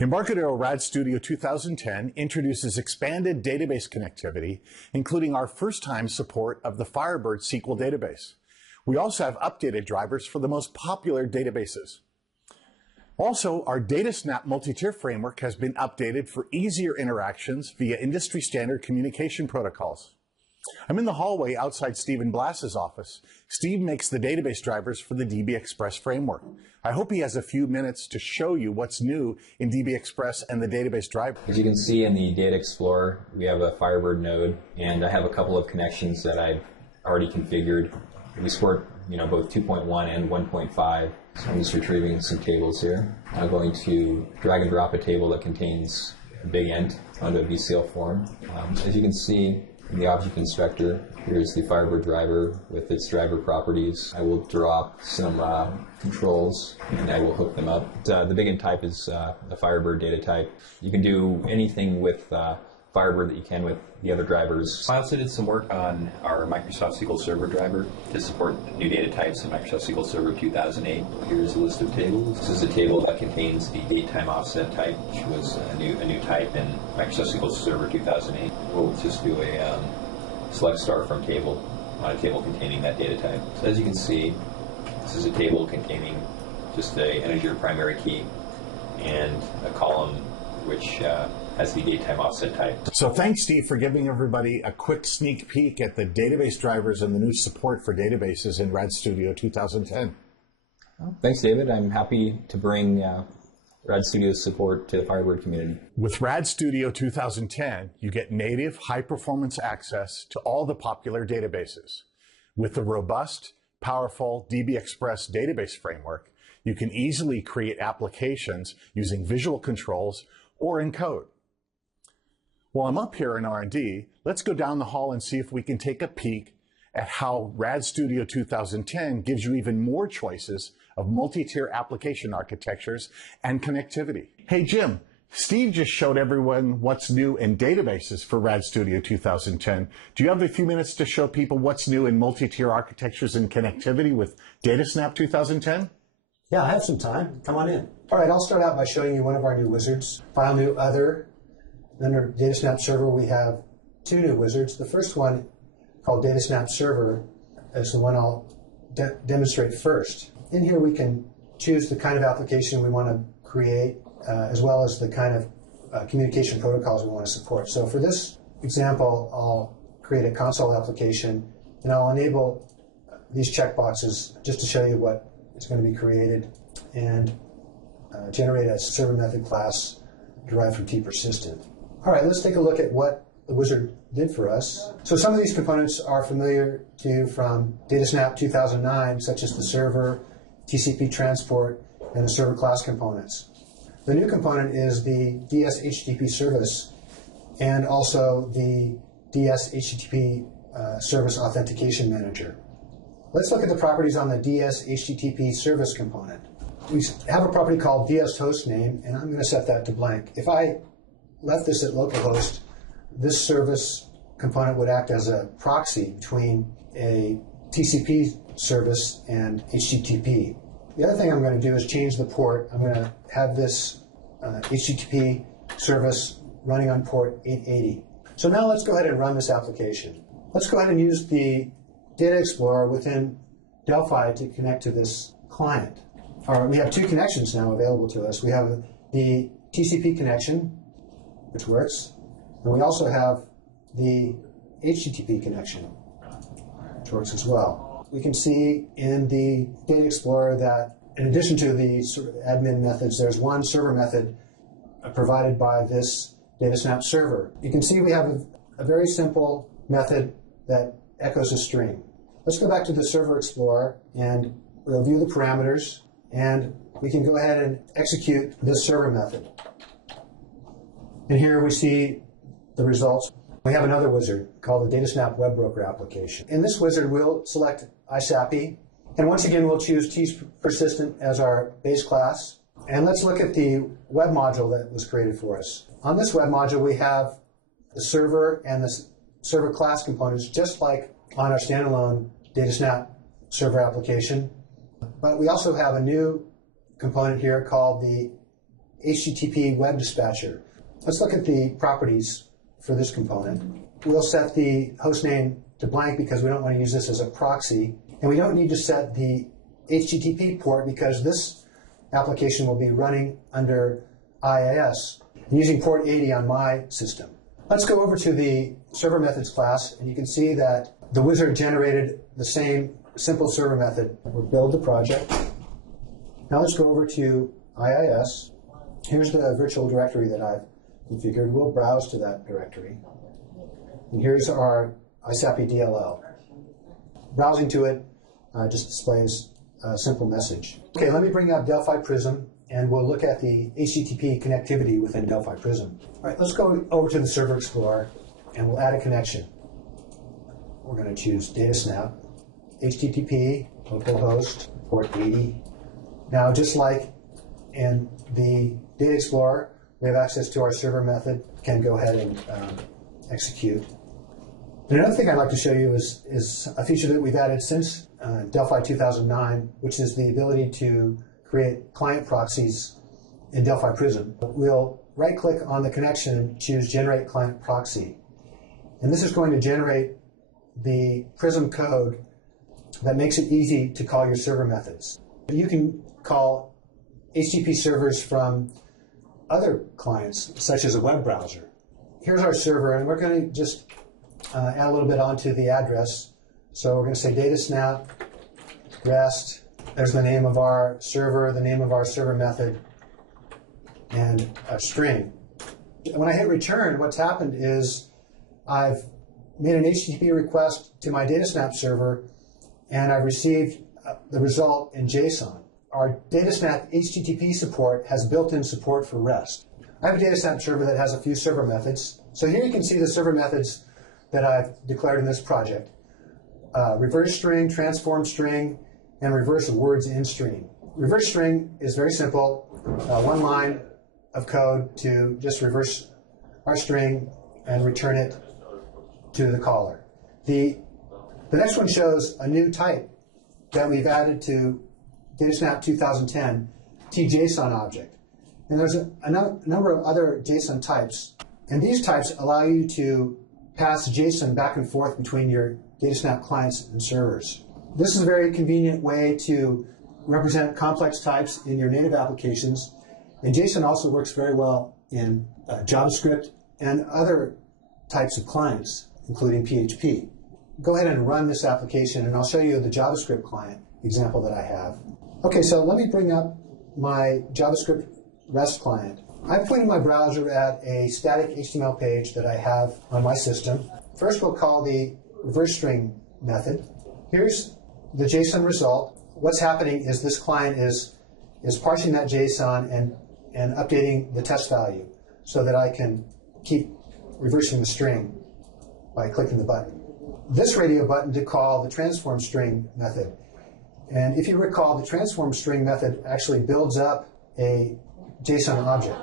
Embarcadero RAD Studio 2010 introduces expanded database connectivity, including our first-time support of the Firebird SQL database. We also have updated drivers for the most popular databases. Also, our DataSnap multi-tier framework has been updated for easier interactions via industry-standard communication protocols. I'm in the hallway outside Stephen Blass's office. Steve makes the database drivers for the DB Express framework. I hope he has a few minutes to show you what's new in DB Express and the database driver. As you can see in the Data Explorer, we have a Firebird node, and I have a couple of connections that I've already configured. We support both 2.1 and 1.5. So I'm just retrieving some tables here. I'm going to drag and drop a table that contains a big int onto a VCL form. As you can see in the object inspector, here's the Firebird driver with its driver properties. I will drop some controls and I will hook them up. The big int type is the Firebird data type. You can do anything with Firebird that you can with the other drivers. I also did some work on our Microsoft SQL Server driver to support new data types in Microsoft SQL Server 2008. Here's a list of tables. This is a table that contains the date time offset type, which was a new type in Microsoft SQL Server 2008. We'll just do a select star from table on a table containing that data type. So as you can see, this is a table containing just an integer primary key and a column which has the date time offset type. So thanks, Steve, for giving everybody a quick sneak peek at the database drivers and the new support for databases in RAD Studio 2010. Well, thanks, David. I'm happy to bring RAD Studio support to the Firebird community. With RAD Studio 2010, you get native, high-performance access to all the popular databases. With the robust, powerful DB Express database framework, you can easily create applications using visual controls or in code. While I'm up here in R&D, let's go down the hall and see if we can take a peek at how RAD Studio 2010 gives you even more choices of multi-tier application architectures and connectivity. Hey Jim, Steve just showed everyone what's new in databases for RAD Studio 2010. Do you have a few minutes to show people what's new in multi-tier architectures and connectivity with DataSnap 2010? Yeah, I have some time. Come on in. All right, I'll start out by showing you one of our new wizards. File new other. Under DataSnap Server, we have two new wizards. The first one, called DataSnap Server, is the one I'll demonstrate first. In here, we can choose the kind of application we want to create, as well as the kind of communication protocols we want to support. So for this example, I'll create a console application, and I'll enable these checkboxes just to show you what is going to be created, and generate a server method class derived from tPersistent. All right, let's take a look at what the wizard did for us. So some of these components are familiar to you from DataSnap 2009, such as the server, TCP transport, and the server class components. The new component is the DS HTTP service and also the DS HTTP service authentication manager. Let's look at the properties on the DS HTTP service component. We have a property called DS hostname, and I'm going to set that to blank. If I left this at localhost, this service component would act as a proxy between a TCP service and HTTP. The other thing I'm going to do is change the port. I'm going to have this HTTP service running on port 880. So now let's go ahead and run this application. Let's go ahead and use the Data Explorer within Delphi to connect to this client. All right, we have two connections now available to us. We have the TCP connection, which works, and we also have the HTTP connection, which works as well. We can see in the Data Explorer that in addition to the sort of admin methods, there's one server method provided by this DataSnap server. You can see we have a very simple method that echoes a string. Let's go back to the Server Explorer and we'll view the parameters, and we can go ahead and execute this server method. And here we see the results. We have another wizard called the DataSnap Web Broker application. In this wizard, we'll select ISAPI, and once again, we'll choose tPersistent as our base class. And let's look at the web module that was created for us. On this web module, we have the server and the server class components, just like on our standalone DataSnap server application. But we also have a new component here called the HTTP web dispatcher. Let's look at the properties for this component. We'll set the host name to blank because we don't want to use this as a proxy. And we don't need to set the HTTP port because this application will be running under IIS using port 80 on my system. Let's go over to the server methods class, and you can see that the wizard generated the same simple server method. We'll build the project. Now let's go over to IIS. Here's the virtual directory that I've configured. We'll browse to that directory. And here's our ISAPI DLL. Browsing to it just displays a simple message. Okay, let me bring up Delphi Prism, and we'll look at the HTTP connectivity within Delphi Prism. All right, let's go over to the Server Explorer, and we'll add a connection. We're going to choose DataSnap, HTTP, localhost, port 80. Now, just like in the Data Explorer, we have access to our server method, can go ahead and execute. And another thing I'd like to show you is a feature that we've added since Delphi 2009, which is the ability to create client proxies in Delphi Prism. We'll right-click on the connection and choose Generate Client Proxy. And this is going to generate the Prism code that makes it easy to call your server methods. You can call HTTP servers from other clients, such as a web browser. Here's our server, and we're going to just add a little bit onto the address. So we're going to say DataSnap, REST. There's the name of our server, the name of our server method, and a string. When I hit return, what's happened is I've made an HTTP request to my DataSnap server, and I've received the result in JSON. Our DataSnap HTTP support has built-in support for REST. I have a DataSnap server that has a few server methods. So here you can see the server methods that I've declared in this project. Reverse string, transform string, and reverse words in string. Reverse string is very simple. One line of code to just reverse our string and return it to the caller. The next one shows a new type that we've added to DataSnap 2010, TJSON object. And there's a number of other JSON types. And these types allow you to pass JSON back and forth between your DataSnap clients and servers. This is a very convenient way to represent complex types in your native applications. And JSON also works very well in JavaScript and other types of clients, including PHP. Go ahead and run this application, and I'll show you the JavaScript client example that I have. Okay, so let me bring up my JavaScript REST client. I'm pointing my browser at a static HTML page that I have on my system. First, we'll call the reverse string method. Here's the JSON result. What's happening is this client is parsing that JSON and updating the test value so that I can keep reversing the string by clicking the button. This radio button to call the transform string method. And if you recall, the transform string method actually builds up a JSON object.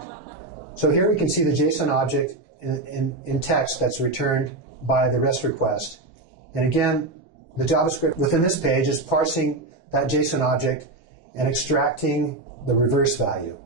So here we can see the JSON object in text that's returned by the REST request. And again, the JavaScript within this page is parsing that JSON object and extracting the reverse value.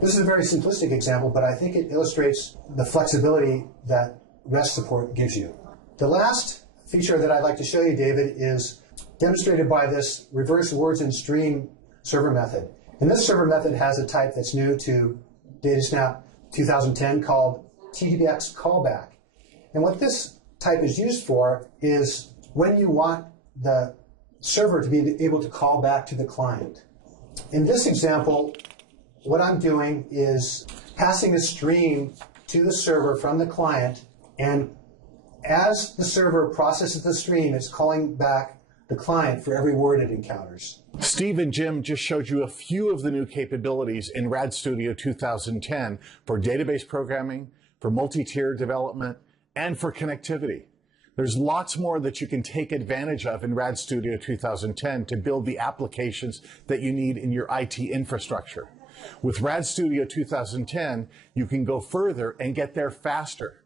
This is a very simplistic example, but I think it illustrates the flexibility that REST support gives you. The last feature that I'd like to show you, David, is demonstrated by this reverse words in stream server method. And this server method has a type that's new to DataSnap 2010 called Tbx Callback. And what this type is used for is when you want the server to be able to call back to the client. In this example, what I'm doing is passing a stream to the server from the client, and as the server processes the stream, it's calling back the client for every word it encounters. Steve and Jim just showed you a few of the new capabilities in RAD Studio 2010 for database programming, for multi-tier development, and for connectivity. There's lots more that you can take advantage of in RAD Studio 2010 to build the applications that you need in your IT infrastructure. With RAD Studio 2010, you can go further and get there faster.